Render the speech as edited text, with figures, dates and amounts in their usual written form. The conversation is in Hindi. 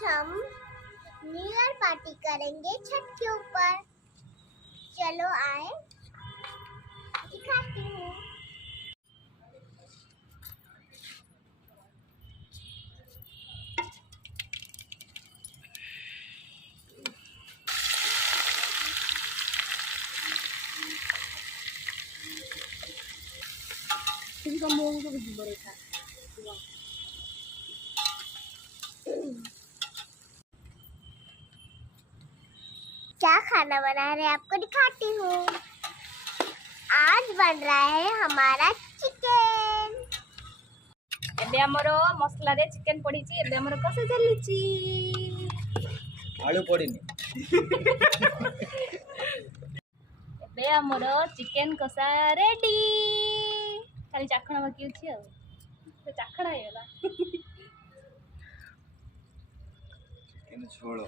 आज हम न्यू ईयर पार्टी करेंगे छत के ऊपर। चलो आए, दिखाती हूँ। 이거 먹는 거 뭐랄까? क्या खाना बना रहे हैं आपको दिखाती हूँ। आज बन रहा है हमारा चिकन। ଏବେ ଆମର ମସଲାରେ ଚିକେନ ପଡିଛି। ଏବେ ଆମର କଷା ଚାଲିଛି। ଆଳୁ ପଡିନି। ଏବେ ଆମର ଚିକେନ କଷା ରେଡି। ଖାଲି ଚାଖଣା ବାକି ଅଛି ଆଉ। ସେ ଚାଖଣା ହେଇଗଲା। ଚିକେନ ଝୋଳ।